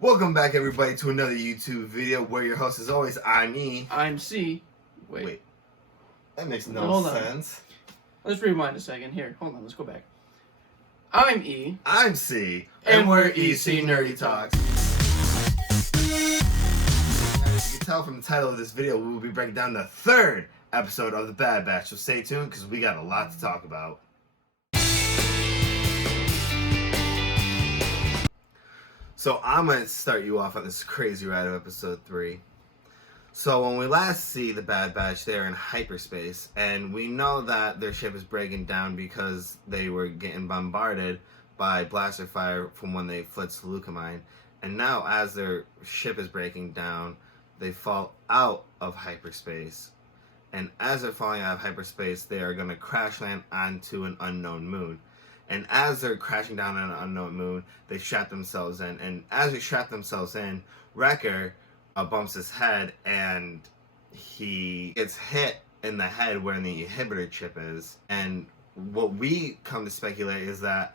Welcome back, everybody, to another YouTube video where your host, as always, I'm E. I'm C. Wait. That makes no Hold on. sense. Let's rewind a second. Here, hold on. Let's go back. I'm E. I'm C. And we're we're EC EC Nerdy Nerdy Talks. As you can tell from the title of this video, we will be breaking down the third episode of The Bad Batch. So stay tuned, because we got a lot to talk about. So I'm going to start you off on this crazy ride of episode 3. So when we last see the Bad Batch, they're in hyperspace, and we know that their ship is breaking down because they were getting bombarded by blaster fire from when they fled Seleucamine. And now as their ship is breaking down, they fall out of hyperspace. And as they're falling out of hyperspace, they are going to crash land onto an unknown moon. And as they're crashing down on an unknown moon, they strap themselves in. And as they strap themselves in, Wrecker bumps his head, and he gets hit in the head where the inhibitor chip is. And what we come to speculate is that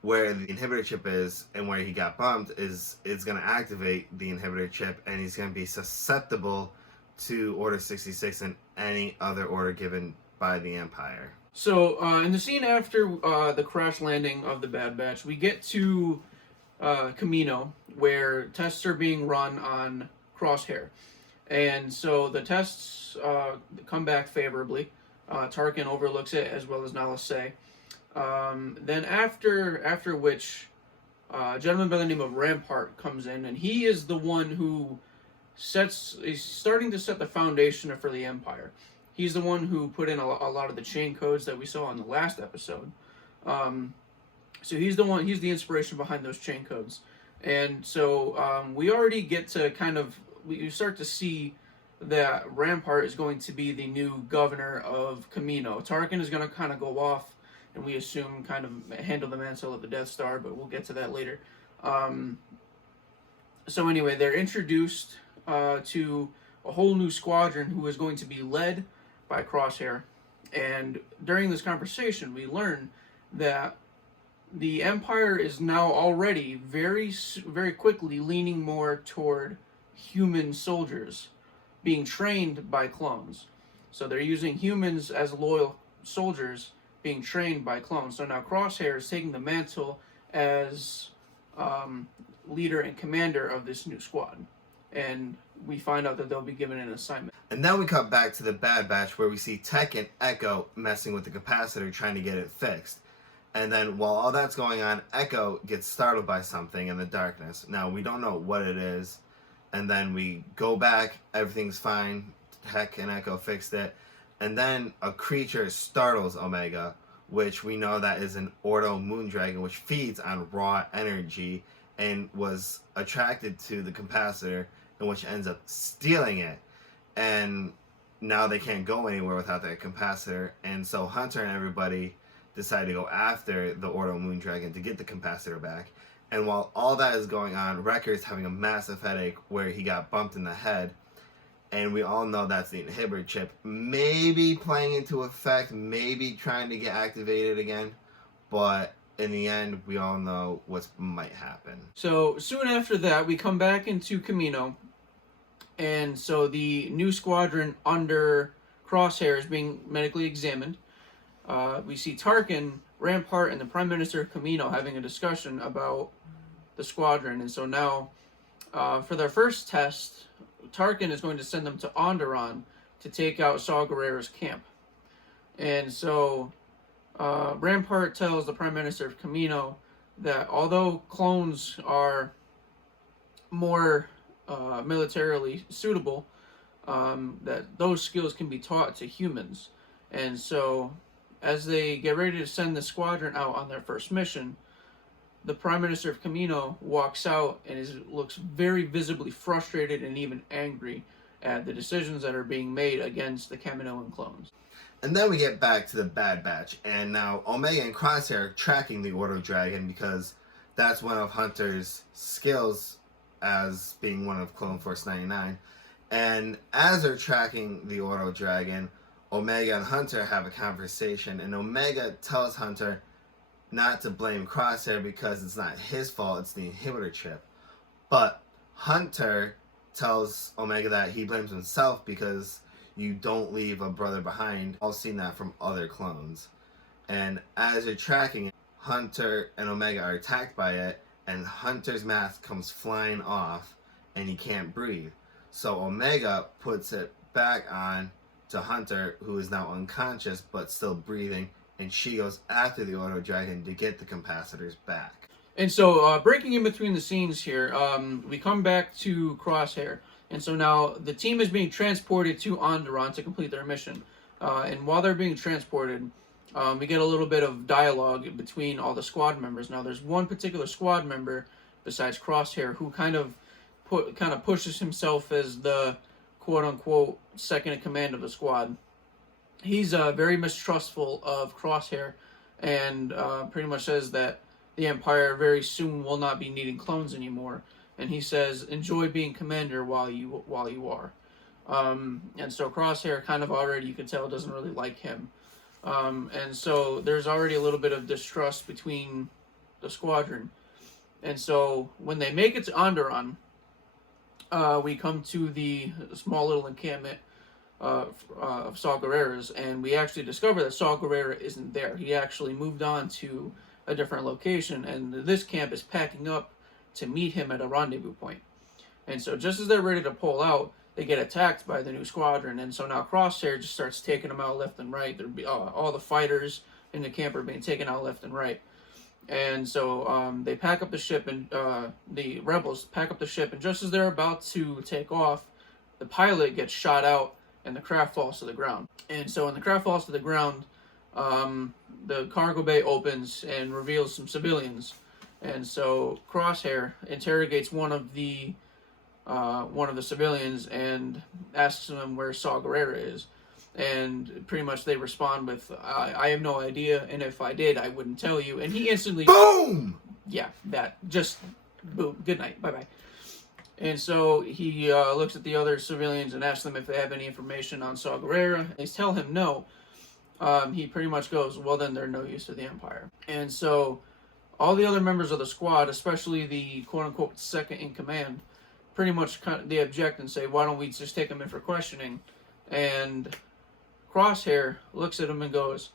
where the inhibitor chip is and where he got bumped is going to activate the inhibitor chip, and he's going to be susceptible to Order 66 and any other order given by the Empire. So, in the scene after the crash landing of the Bad Batch, we get to Camino, where tests are being run on Crosshair. And so the tests come back favorably. Tarkin overlooks it, as well as Nala Se. Then after which, a gentleman by the name of Rampart comes in, and he is the one who is starting to set the foundation for the Empire. He's the one who put in a lot of the chain codes that we saw in the last episode. So he's the inspiration behind those chain codes. And so we already get to we start to see that Rampart is going to be the new governor of Camino. Tarkin is going to kind of go off, and we assume kind of handle the mantle of the Death Star, but we'll get to that later. So anyway, they're introduced to a whole new squadron who is going to be led by Crosshair. And during this conversation, we learn that the Empire is now already very, very quickly leaning more toward human soldiers being trained by clones. So they're using humans as loyal soldiers being trained by clones. So now Crosshair is taking the mantle as leader and commander of this new squad. And we find out that they'll be given an assignment. And then we cut back to the Bad Batch, where we see Tech and Echo messing with the capacitor, trying to get it fixed. And then while all that's going on, Echo gets startled by something in the darkness. Now, we don't know what it is. And then we go back, everything's fine. Tech and Echo fixed it. And then a creature startles Omega, which we know that is an Ordo Moondragon, which feeds on raw energy and was attracted to the capacitor, and which ends up stealing it. And now they can't go anywhere without that capacitor. And so Hunter and everybody decide to go after the Ordo Moondragon to get the capacitor back. And while all that is going on, Wrecker's having a massive headache where he got bumped in the head. And we all know that's the inhibitor chip. Maybe playing into effect, maybe trying to get activated again. But in the end, we all know what might happen. So soon after that, we come back into Camino. And so the new squadron under Crosshair is being medically examined. We see Tarkin, Rampart, and the Prime Minister of Camino having a discussion about the squadron. And so now, for their first test, Tarkin is going to send them to Onderon to take out Saw Gerrera's camp. And so Rampart tells the Prime Minister of Camino that although clones are more militarily suitable, that those skills can be taught to humans. And so as they get ready to send the squadron out on their first mission, the Prime Minister of Camino walks out and looks very visibly frustrated and even angry at the decisions that are being made against the Kaminoan clones. And then we get back to the Bad Batch, and now Omega and Crosshair are tracking the Ordo Dragon because that's one of Hunter's skills as being one of Clone Force 99. And as they're tracking the Ordo Dragon, Omega and Hunter have a conversation, and Omega tells Hunter not to blame Crosshair because it's not his fault, it's the inhibitor chip. But Hunter tells Omega that he blames himself because you don't leave a brother behind. I've seen that from other clones. And as you're tracking it, Hunter and Omega are attacked by it, and Hunter's mask comes flying off, and he can't breathe. So Omega puts it back on to Hunter, who is now unconscious but still breathing, and she goes after the Auto Dragon to get the capacitors back. And so, breaking in between the scenes here, we come back to Crosshair. And so now the team is being transported to Onderon to complete their mission. And while they're being transported, we get a little bit of dialogue between all the squad members. Now, there's one particular squad member besides Crosshair who kind of pushes himself as the quote-unquote second in command of the squad. He's very mistrustful of Crosshair and pretty much says that the Empire very soon will not be needing clones anymore. And he says, enjoy being commander while you are. And so Crosshair kind of already, you can tell, doesn't really like him. And so there's already a little bit of distrust between the squadron. And so when they make it to Onderon, we come to the small little encampment of Saw Gerrera's, and we actually discover that Saw Gerrera isn't there. He actually moved on to a different location, and this camp is packing up to meet him at a rendezvous point. And so just as they're ready to pull out, they get attacked by the new squadron, and so now Crosshair just starts taking them out left and right. All the fighters in the camp are being taken out left and right. And so they pack up the ship, and the rebels pack up the ship, and just as they're about to take off, the pilot gets shot out, and the craft falls to the ground. And so when the craft falls to the ground, the cargo bay opens and reveals some civilians. And so Crosshair interrogates one of the civilians and asks them where Saw Gerrera is. And pretty much they respond with, I have no idea, and if I did, I wouldn't tell you. And he instantly... Boom! Yeah, that. Just boom. Good night. Bye-bye. And so he looks at the other civilians and asks them if they have any information on Saw Gerrera. They tell him no. He pretty much goes, well, then they're no use to the Empire. And so all the other members of the squad, especially the quote-unquote second in command, pretty much they object and say, why don't we just take him in for questioning? And Crosshair looks at him and goes,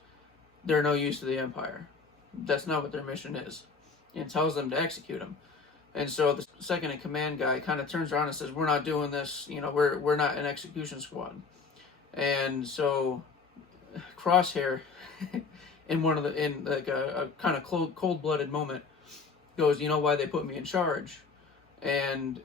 they're no use to the Empire. That's not what their mission is. And tells them to execute him. And so the second in command guy kind of turns around and says, we're not doing this, we're not an execution squad. And so Crosshair, in a kind of cold-blooded moment, goes, you know why they put me in charge? And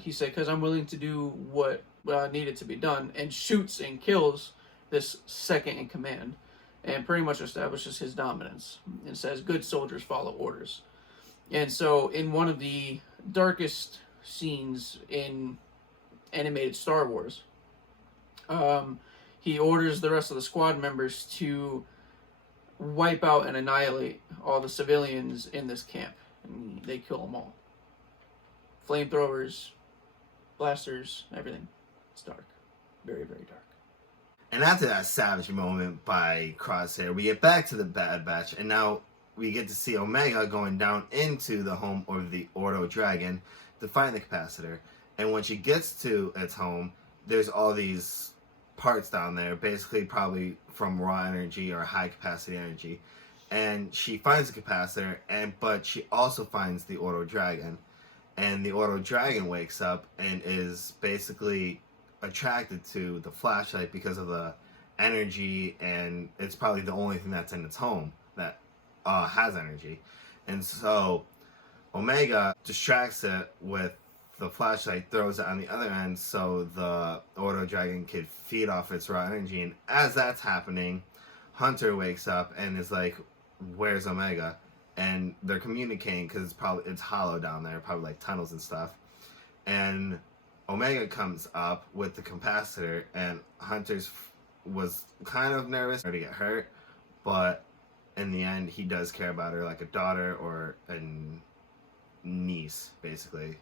he said, because I'm willing to do what needed to be done, and shoots and kills this second in command, and pretty much establishes his dominance, and says, good soldiers follow orders. And so in one of the darkest scenes in animated Star Wars, he orders the rest of the squad members to wipe out and annihilate all the civilians in this camp. And they kill them all. Flamethrowers, blasters, everything. It's dark. Very, very dark. And after that savage moment by Crosshair, we get back to the Bad Batch, and now we get to see Omega going down into the home of the Auto Dragon to find the capacitor. And when she gets to its home, there's all these parts down there, basically probably from raw energy or high capacity energy. And she finds the capacitor, but she also finds the Auto Dragon. And the Auto Dragon wakes up and is basically attracted to the flashlight because of the energy, and it's probably the only thing that's in its home that has energy. And so Omega distracts it with the flashlight, throws it on the other end so the Auto Dragon could feed off its raw energy. And as that's happening, Hunter wakes up and is like, where's Omega? And they're communicating because it's hollow down there, probably like tunnels and stuff. And Omega comes up with the capacitor, and Hunter's was kind of nervous to get hurt, but in the end, he does care about her like a daughter or a niece, basically.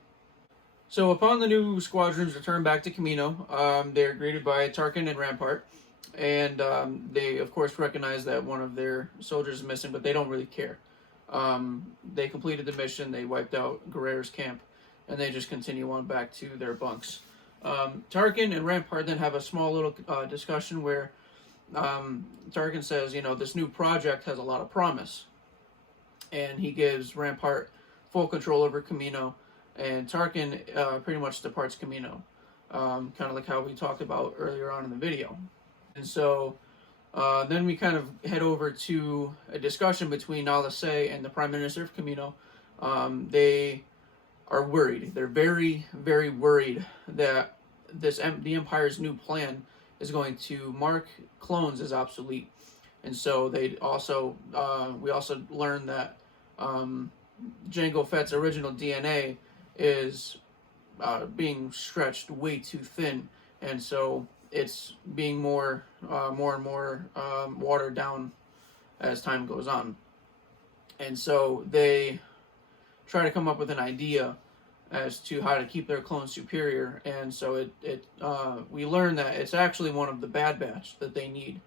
So upon the new squadron's return back to Kamino, they're greeted by Tarkin and Rampart, and they of course recognize that one of their soldiers is missing, but they don't really care. They completed the mission. They wiped out Gerrera's camp, and they just continue on back to their bunks. Tarkin and Rampart then have a small little discussion where Tarkin says, this new project has a lot of promise, and he gives Rampart full control over Kamino, and Tarkin pretty much departs Kamino, kind of like how we talked about earlier on in the video. And so then we kind of head over to a discussion between Nala Se and the Prime Minister of Kamino. They are worried. They're very, very worried that the Empire's new plan is going to mark clones as obsolete. And so we also learned that Jango Fett's original DNA is being stretched way too thin, and so it's being more and more watered down as time goes on. And so they try to come up with an idea as to how to keep their clones superior. And so we learn that it's actually one of the Bad Batch that they need.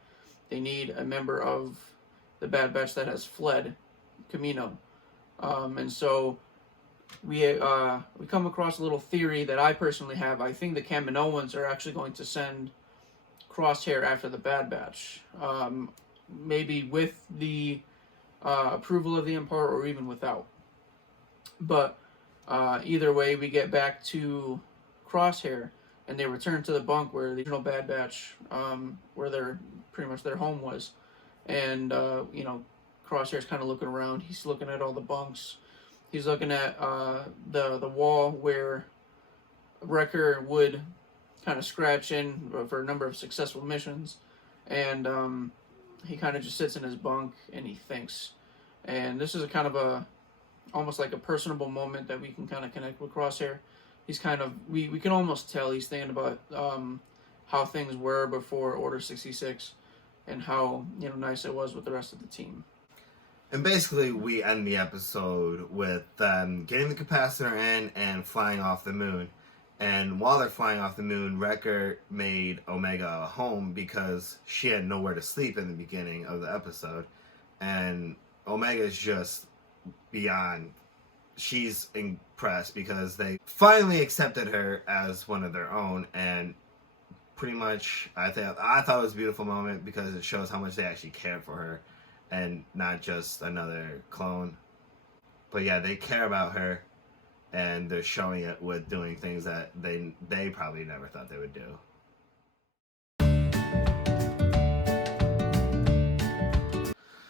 They need a member of the Bad Batch that has fled Kamino. And so we come across a little theory that I personally have. I think the Kaminoans are actually going to send Crosshair after the Bad Batch, maybe with the approval of the Empire or even without. But either way, we get back to Crosshair, and they return to the bunk where the original Bad Batch, where their home was. And Crosshair's kind of looking around. He's looking at all the bunks. He's looking at the wall where Wrecker would kind of scratch in for a number of successful missions. And he kind of just sits in his bunk and he thinks. And this is a kind of almost like a personable moment that we can kind of connect with Crosshair. He's kind of, we can almost tell he's thinking about how things were before Order 66 and how nice it was with the rest of the team. And basically, we end the episode with them getting the capacitor in and flying off the moon. And while they're flying off the moon, Wrecker made Omega a home because she had nowhere to sleep in the beginning of the episode. And Omega's just beyond. She's impressed because they finally accepted her as one of their own. And pretty much, I thought it was a beautiful moment because it shows how much they actually cared for her. And not just another clone. But yeah, they care about her, and they're showing it with doing things that they probably never thought they would do.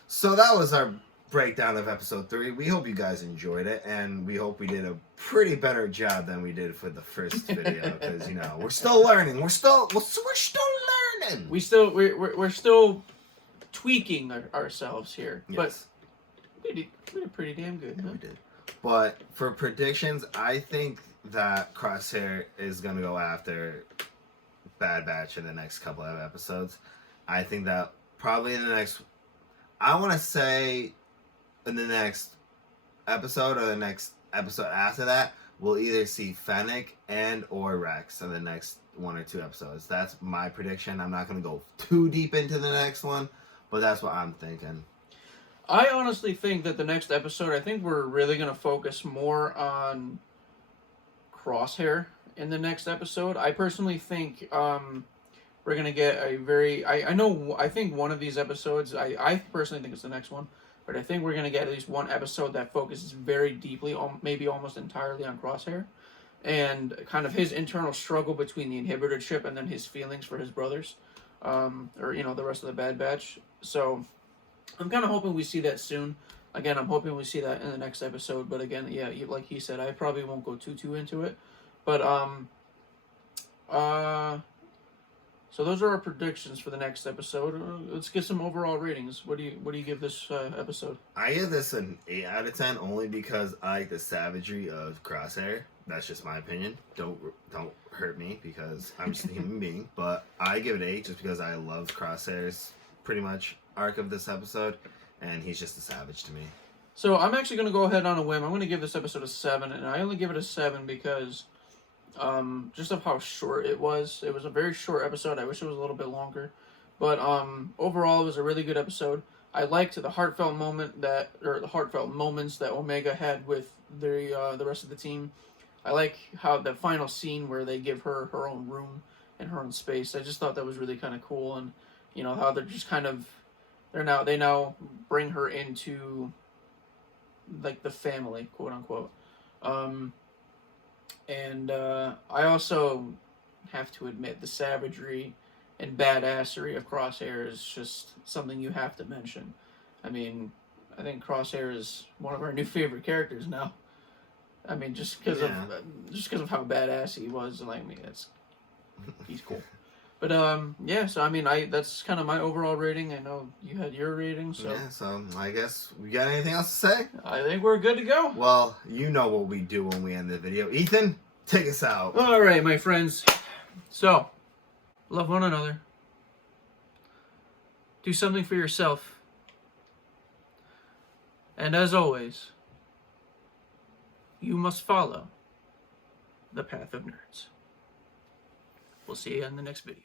So that was our breakdown of episode 3. We hope you guys enjoyed it, and we hope we did a pretty better job than we did for the first video, because we're still learning. We're still learning. We're still tweaking ourselves here, yes. But we did pretty damn good. Yeah, huh? we did. But for predictions, I think that Crosshair is going to go after Bad Batch in the next couple of episodes. I think that probably in the next, I want to say in the next episode or the next episode after that, we'll either see Fennec and or Rex in the next 1 or 2 episodes. That's my prediction. I'm not going to go too deep into the next one. But that's what I'm thinking. I honestly think that the next episode, I think we're really going to focus more on Crosshair in the next episode. I personally think we're going to get a very... I think one of these episodes, I personally think it's the next one, but I think we're going to get at least one episode that focuses very deeply, maybe almost entirely on Crosshair, and kind of his internal struggle between the inhibited ship and then his feelings for his brothers. Or the rest of the Bad Batch. So I'm kind of hoping we see that soon. Again, I'm hoping we see that in the next episode. But again, yeah, like he said, I probably won't go too into it. But so those are our predictions for the next episode. Let's get some overall ratings. What do you give this episode? I give this an 8 out of 10 only because I like the savagery of Crosshair. That's just my opinion. Don't hurt me because I'm just a human being. But I give it 8 just because I love Crosshair's pretty much arc of this episode, and he's just a savage to me. So I'm actually going to go ahead on a whim. I'm going to give this episode a 7, and I only give it a 7 because just of how short it was. It was a very short episode. I wish it was a little bit longer. But overall, it was a really good episode. I liked the heartfelt moments that Omega had with the rest of the team. I like how the final scene where they give her her own room and her own space. I just thought that was really kind of cool, and you know how they're just kind of they now bring her into like the family, quote unquote. And I also have to admit the savagery and badassery of Crosshair is just something you have to mention. I mean, I think Crosshair is one of our new favorite characters now. I mean, just because of how badass he was, and like, I mean, he's cool. But yeah. So I mean, that's kind of my overall rating. I know you had your rating, so yeah. So I guess we got anything else to say? I think we're good to go. Well, you know what we do when we end the video. Ethan, take us out. All right, my friends. So, love one another. Do something for yourself. And as always, you must follow the path of nerds. We'll see you in the next video.